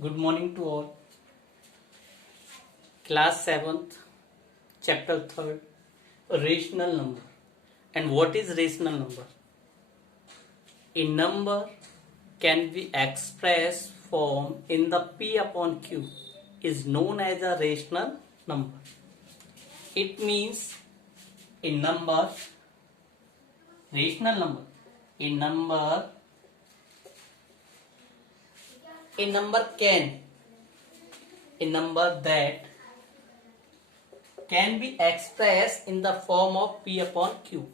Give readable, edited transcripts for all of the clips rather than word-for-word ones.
Good morning to all. Class 7th, Chapter 3rd, Rational number. And what is rational number? A number can be expressed form in the P upon Q is known as a rational number. It means a number, rational number, a number that can be expressed in the form of P upon Q.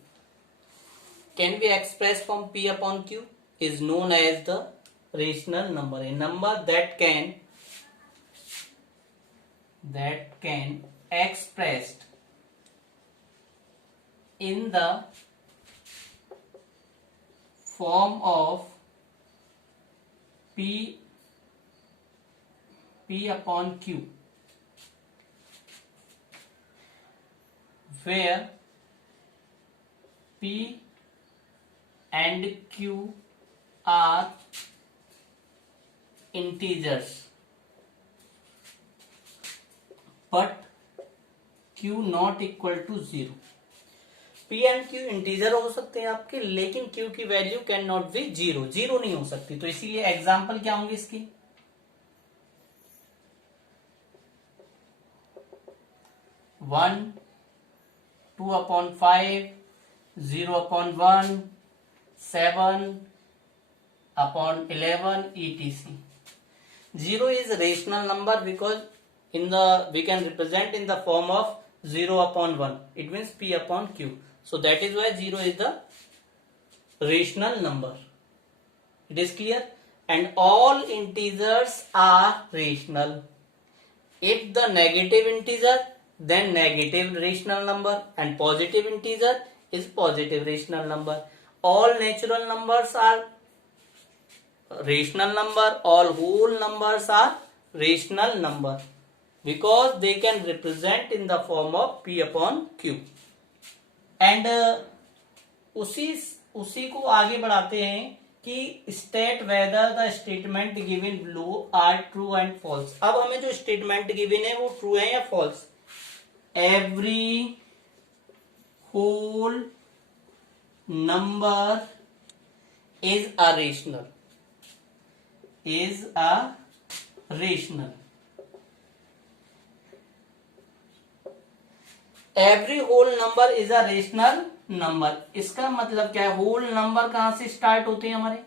Can be expressed from P upon Q is known as the rational number. A number that can expressed in the form of P upon Q, where P and Q are integers but Q not equal to 0. P and Q integer हो सकते हैं आपके, लेकिन Q की value can not be 0, 0 नहीं हो सकती. तो इसीलिए एग्जाम्पल क्या होंगे इसकी? 1, 2 upon 5, 0 upon 1, 7 upon 11, etc. 0 is a rational number because we can represent in the form of 0 upon 1. It means P upon Q. So that is why 0 is the rational number. It is clear? And all integers are rational. If the negative integer, then negative rational number, and positive integer is positive rational number. All natural numbers are rational number. All whole numbers are rational number because they can represent in the form of P upon Q. And उसी को आगे बढ़ाते हैं कि state whether the statement given below are true and false. अब हमें जो statement given है वो ट्रू है या false. Every whole number is a rational, every whole number is a rational number. इसका मतलब क्या है? होल नंबर कहां से स्टार्ट होते हैं हमारे?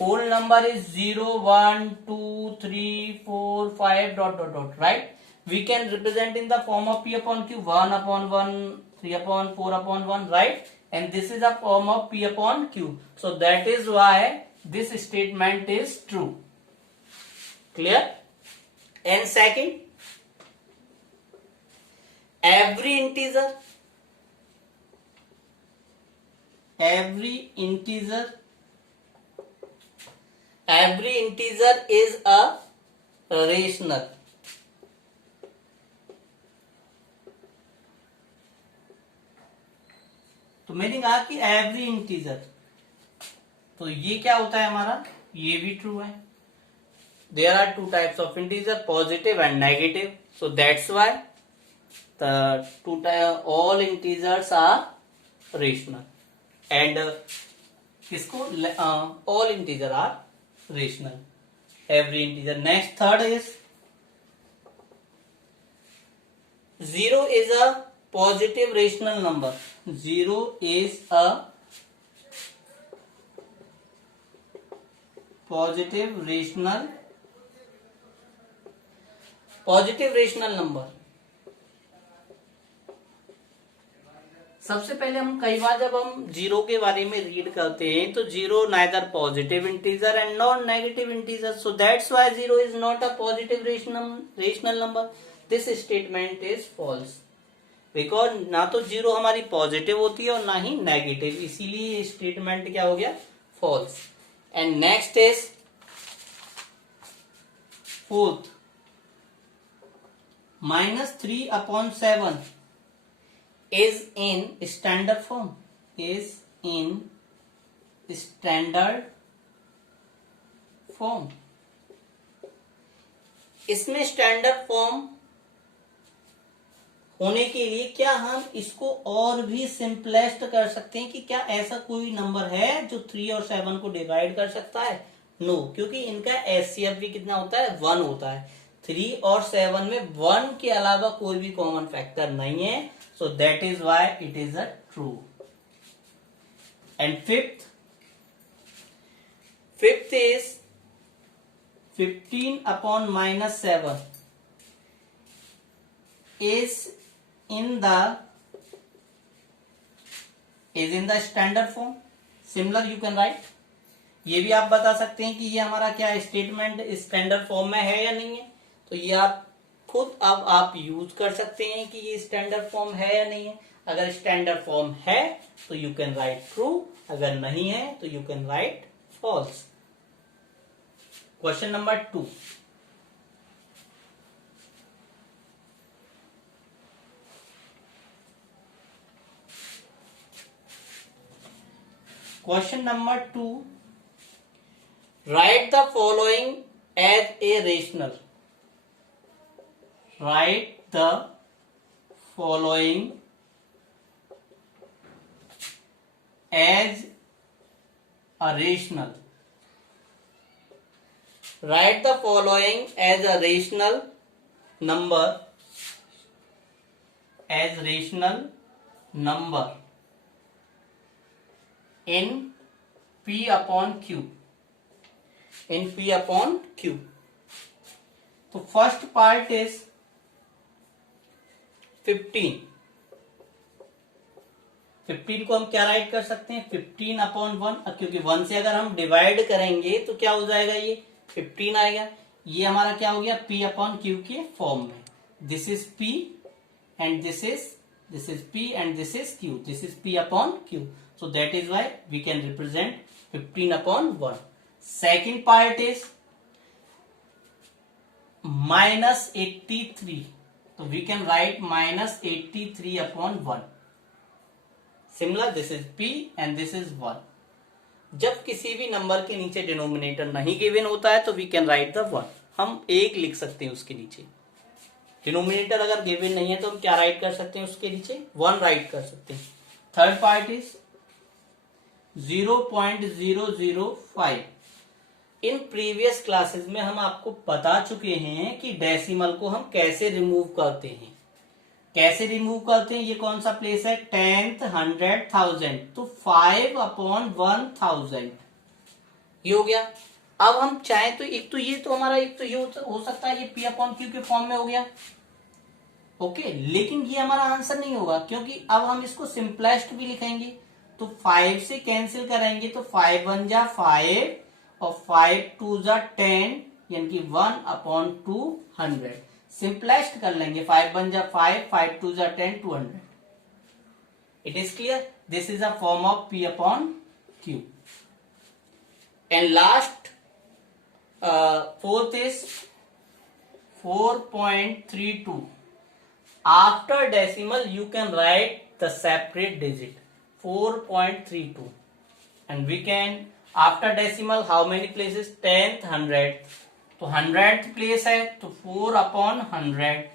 Whole number is 0, 1, 2, 3, 4, 5 dot dot dot. Right? We can represent in the form of P upon Q 1 upon 1, 3 upon 4 upon 1. Right? And this is a form of P upon Q. So that is why this statement is true. Clear? And second, every integer is a rational. तो मैंने कहा कि every integer, तो ये क्या होता है हमारा? ये भी ट्रू है. There are two types of integer, positive and negative. So that's why all integers are rational. And all integer are rational. Every integer. Next, third is 0 is a positive rational number. 0 is a positive rational number. सबसे पहले हम कई बार जब हम zero के बारे में read करते हैं तो zero neither positive integer and not negative integer. So that's why zero is not a positive rational number. This statement is false because ना तो जीरो हमारी पॉजिटिव होती है और ना ही नेगेटिव, इसीलिए ये स्टेटमेंट क्या हो गया? False. And next is fourth, -3 upon 7 is in standard form. इसमें स्टैंडर्ड फॉर्म होने के लिए क्या हम इसको और भी सिंपलेस्ट कर सकते हैं कि क्या ऐसा कोई नंबर है जो 3 और 7 को डिवाइड कर सकता है? नो, क्योंकि इनका एचसीएफ भी कितना होता है? 1 होता है। 3 और 7 में 1 के अलावा कोई भी कॉमन फैक्टर नहीं है, so that is why it is a true. And fifth is 15 upon -7 is in the standard form. Similar you can write. ये भी आप बता सकते हैं कि ये हमारा क्या स्टेटमेंट स्टैंडर्ड फॉर्म में है या नहीं है, तो ये आप खुद अब आप यूज कर सकते हैं कि ये स्टैंडर्ड फॉर्म है या नहीं है। अगर स्टैंडर्ड फॉर्म है तो यू कैन राइट ट्रू, अगर नहीं है तो you can write false. Question number 2, Question number 2. Write the following as a rational. Write the following as a rational. Write the following as a rational number. As rational number in P upon Q. In P upon Q. तो first part is 15। 15 को हम क्या right कर सकते हैं? 15 upon 1, क्योंकि 1 से अगर हम डिवाइड करेंगे तो क्या हो जाएगा? ये 15 आएगा। ये हमारा क्या हो गया? P अपॉन Q के फॉर्म में। This is P and this is P and this is Q। This is P upon Q. So that is why we can represent 15 upon 1. Second part is -83. So we can write -83 upon 1. Similar, this is P and this is 1. जब किसी भी number के नीचे denominator नहीं given होता है तो we can write the 1. हम 1 लिख सकते हैं उसके नीचे। डिनोमिनेटर अगर गिवन नहीं है तो हम क्या राइट कर सकते हैं? उसके नीचे 1 राइट कर सकते हैं। Third part is 0.005। In previous classes में हम आपको बता चुके हैं कि डेसिमल को हम कैसे रिमूव करते हैं। कैसे रिमूव करते हैं? ये कौन सा प्लेस है? 10th, 100, 1000, तो 5 अपॉन 1000 ये हो गया। अब हम चाहें तो एक तो ये तो हमारा एक तो ये हो सकता है, ये P अपॉन Q के फॉर्म में हो गया, ओके। लेकिन ये हमारा आंसर नहीं होगा, क्योंकि अब हम इसको सिंपलेस्ट भी लिखेंगे तो 5 से कैंसिल करेंगे तो 5 1 जा 5 और 5 2 जा 10, यानी कि 1 अपॉन 200। सिंपलेस्ट कर लेंगे, 5 1 जा 5, 5 2 जा 10, 200। It is clear? This is a form of P upon Q। And last fourth is 4.32। After decimal you can right the separate digit 4.32 and we can after decimal how many places? 10th, 100th, तो 100th place है तो 4 upon 100।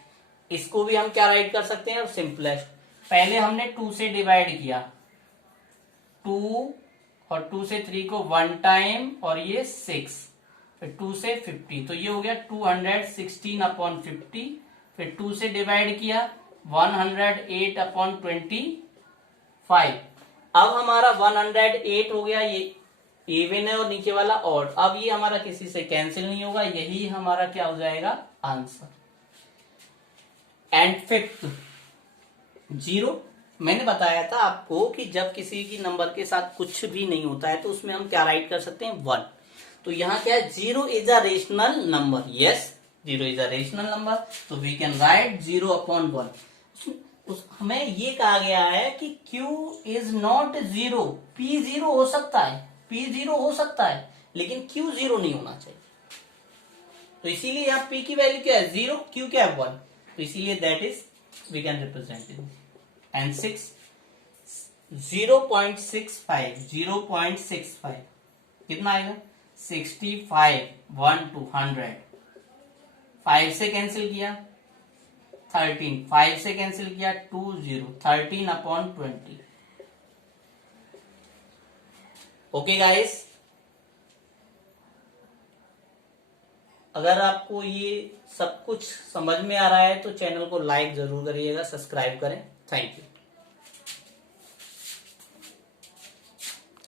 इसको भी हम क्या right कर सकते हैं? सिंपलेस्ट। पहले हमने 2 से डिवाइड किया, 2 और 2 से 3 को 1 टाइम और ये 6, फिर 2 से 50 तो ये हो गया 216 अपॉन 50। फिर 2 से डिवाइड किया 108 अपॉन 25। अब हमारा 108 हो गया, ये इवन है और नीचे वाला ऑड। अब ये हमारा किसी से कैंसिल नहीं होगा, यही हमारा क्या हो जाएगा? आंसर। And fifth 0। मैंने बताया था आपको कि जब किसी की नंबर के साथ कुछ भी नहीं होता है तो उसमें हम क्या राइट कर सकते हैं? 1। तो यहाँ क्या है? 0 is a rational number. Yes, 0 is a rational number, तो वी कैन राइट 0 अपॉन 1। हमें ये कहा गया है कि Q इज नॉट 0। P 0 हो सकता है, P 0 हो सकता है, लेकिन Q 0 नहीं होना चाहिए। तो इसीलिए यहाँ P की वैल्यू क्या है? 0, Q क्या है? 1। तो इसीलिए that is we can represent it. And 6 0.65 कितना आएगा? 65 1 to 100 5 से कैंसिल किया 13, 5 से कैंसिल किया 2 0, 13/20। ओके गाइस, अगर आपको ये सब कुछ समझ में आ रहा है तो चैनल को लाइक जरूर करिएगा, सब्सक्राइब करें। Thank you.